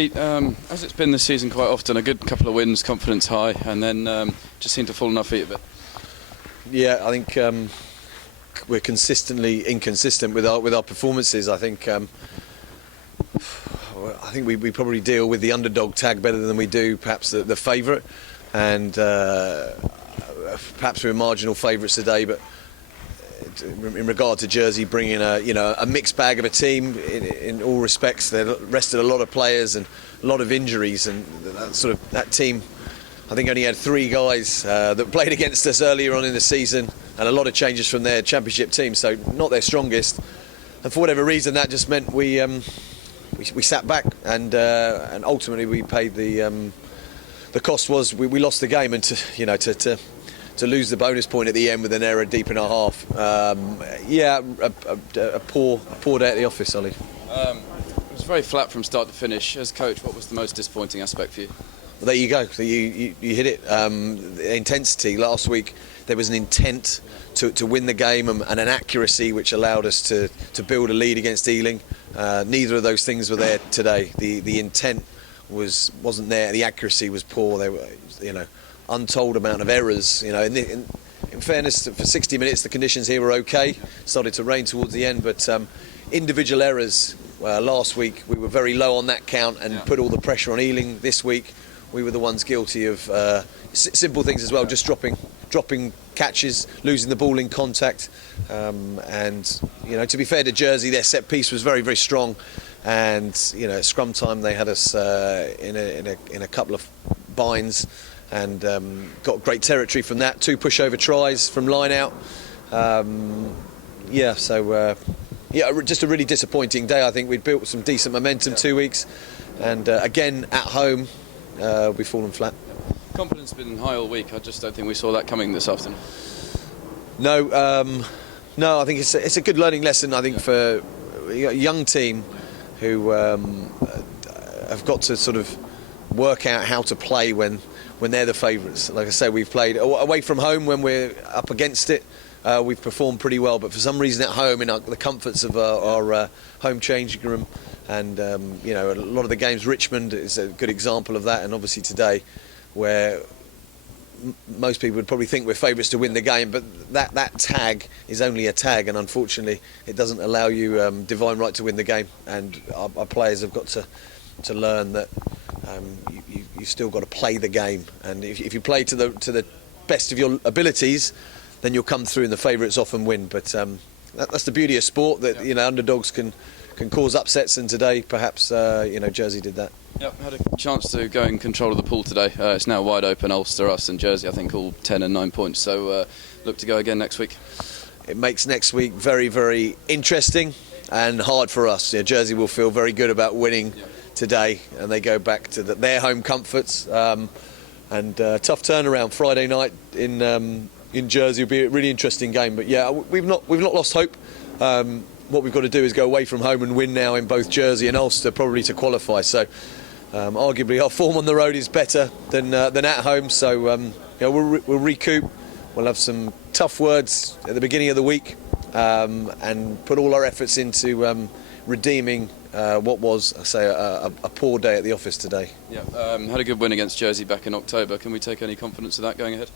Pete, as it's been this season quite often, a good couple of wins, confidence high, and then just seem to fall on our feet a bit. Yeah, I think we're consistently inconsistent with our performances. I think we probably deal with the underdog tag better than we do perhaps the favourite, and perhaps we're marginal favourites today. But in regard to Jersey bringing a mixed bag of a team in all respects, they rested a lot of players and a lot of injuries, and that team I think only had 3 guys that played against us earlier on in the season, and a lot of changes from their championship team, so not their strongest. And for whatever reason, that just meant we sat back, and ultimately we paid the cost was we lost the game, and to lose the bonus point at the end with an error deep in our half. A poor day at the office, Ollie. It was very flat from start to finish. As coach, what was the most disappointing aspect for you? Well, there you go. You hit it. The intensity. Last week there was an intent to win the game and an accuracy which allowed us to build a lead against Ealing. Neither of those things were there today. The intent wasn't there. The accuracy was poor. There were, untold amount of errors. In fairness, for 60 minutes the conditions here were okay. Started to rain towards the end, but individual errors. Last week we were very low on that count and put all the pressure on Ealing. This week we were the ones guilty of simple things as well, just dropping catches, losing the ball in contact, and to be fair to Jersey, their set piece was very, very strong, and at scrum time they had us in a couple of binds, and got great territory from that. 2 pushover tries from line out. Just a really disappointing day. I think we'd built some decent momentum 2 weeks, and again at home we've fallen flat. Confidence has been high all week. I just don't think we saw that coming this afternoon. No, I think it's a good learning lesson. I think for a young team who have got to sort of work out how to play when they're the favourites. Like I say, we've played away from home when we're up against it. We've performed pretty well, but for some reason at home, in the comforts of our home changing room, and a lot of the games, Richmond is a good example of that, and obviously today, where most people would probably think we're favourites to win the game, but that tag is only a tag, and unfortunately it doesn't allow you divine right to win the game, and our players have got to learn that you still got to play the game, and if you play to the best of your abilities, then you'll come through and the favourites often win. But that's the beauty of sport, that underdogs can cause upsets, and today perhaps Jersey did that. Yep, had a chance to go in control of the pool today. It's now wide open. Ulster, us and Jersey, I think, all 10 and 9 points. So look to go again next week. It makes next week very, very interesting and hard for us. Jersey will feel very good about winning today, and they go back to their home comforts. And tough turnaround Friday night in Jersey will be a really interesting game. But yeah, we've not lost hope. What we've got to do is go away from home and win now in both Jersey and Ulster, probably to qualify. So arguably our form on the road is better than at home. So we'll recoup. We'll have some tough words at the beginning of the week, and put all our efforts into redeeming what was, I say, a poor day at the office today. Yeah, had a good win against Jersey back in October. Can we take any confidence of that going ahead?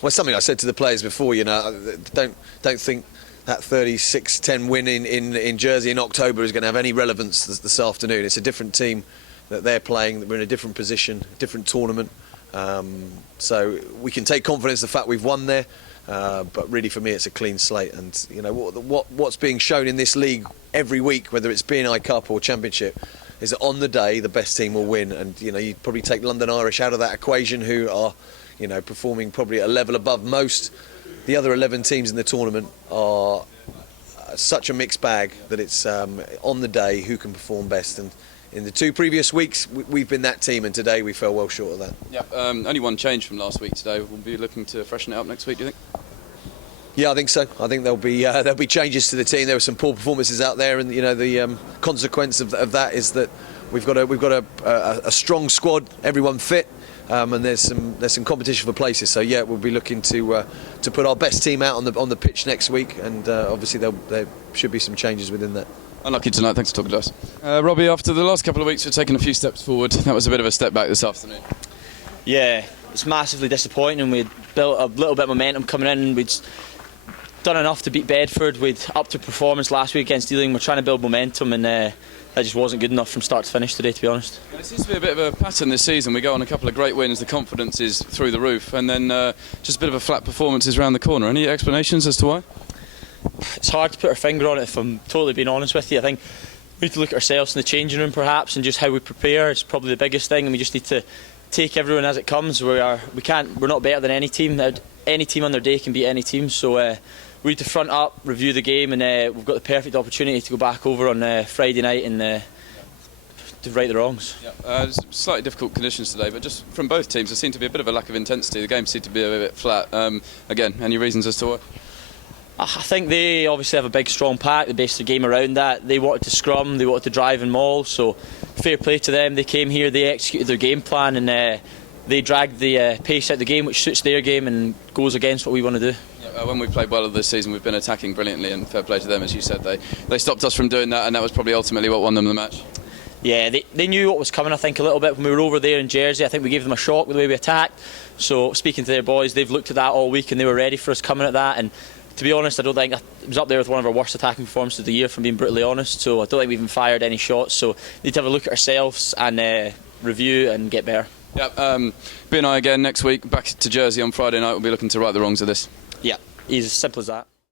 Well, something I said to the players before. Don't think that 36-10 win in Jersey in October is going to have any relevance this afternoon. It's a different team that they're playing. We're in a different position, different tournament. So we can take confidence in the fact we've won there. But really, for me, it's a clean slate. And what's being shown in this league every week, whether it's BNI Cup or Championship, is that on the day the best team will win. And you probably take London Irish out of that equation, who are performing probably at a level above most. The other 11 teams in the tournament are such a mixed bag that it's on the day who can perform best. And in the 2 previous weeks, we've been that team, and today we fell well short of that. Yeah, only one change from last week today. We'll be looking to freshen it up next week, do you think? Yeah, I think so. I think there'll be changes to the team. There were some poor performances out there, and the consequence of that is that we've got a strong squad, everyone fit. And there's some competition for places. So yeah, we'll be looking to put our best team out on the pitch next week, and obviously there should be some changes within that. Unlucky tonight, thanks for talking to us. Robbie, after the last couple of weeks we've taken a few steps forward. That was a bit of a step back this afternoon. Yeah, it's massively disappointing. We'd built a little bit of momentum coming in. We'd done enough to beat Bedford. We'd upped our performance last week against Ealing. We're trying to build momentum, and that just wasn't good enough from start to finish today, to be honest. It seems to be a bit of a pattern this season. We go on a couple of great wins, the confidence is through the roof, and then just a bit of a flat performances round the corner. Any explanations as to why? It's hard to put our finger on it, if I'm totally being honest with you. I think we need to look at ourselves in the changing room perhaps, and just how we prepare is probably the biggest thing, and we just need to take everyone as it comes. We're not better than any team. Any team on their day can beat any team, so we need to front up, review the game, and we've got the perfect opportunity to go back over on Friday night and to right the wrongs. Yeah. Slightly difficult conditions today, but just from both teams there seemed to be a bit of a lack of intensity. The game seemed to be a bit flat. Again, any reasons as to why? I think they obviously have a big strong pack. They based their game around that. They wanted to scrum, they wanted to drive and maul, so fair play to them. They came here, they executed their game plan, and they dragged the pace out of the game, which suits their game and goes against what we want to do. When we've played well this season, we've been attacking brilliantly, and fair play to them, as you said. They stopped us from doing that, and that was probably ultimately what won them the match. Yeah, they knew what was coming, I think, a little bit when we were over there in Jersey. I think we gave them a shock with the way we attacked. So speaking to their boys, they've looked at that all week and they were ready for us coming at that. And to be honest, I don't think it was up there with one of our worst attacking performances of the year, from being brutally honest. So I don't think we even fired any shots. So we need to have a look at ourselves and review and get better. Yeah, B and I again next week, back to Jersey on Friday night. We'll be looking to right the wrongs of this. Yeah, it's as simple as that.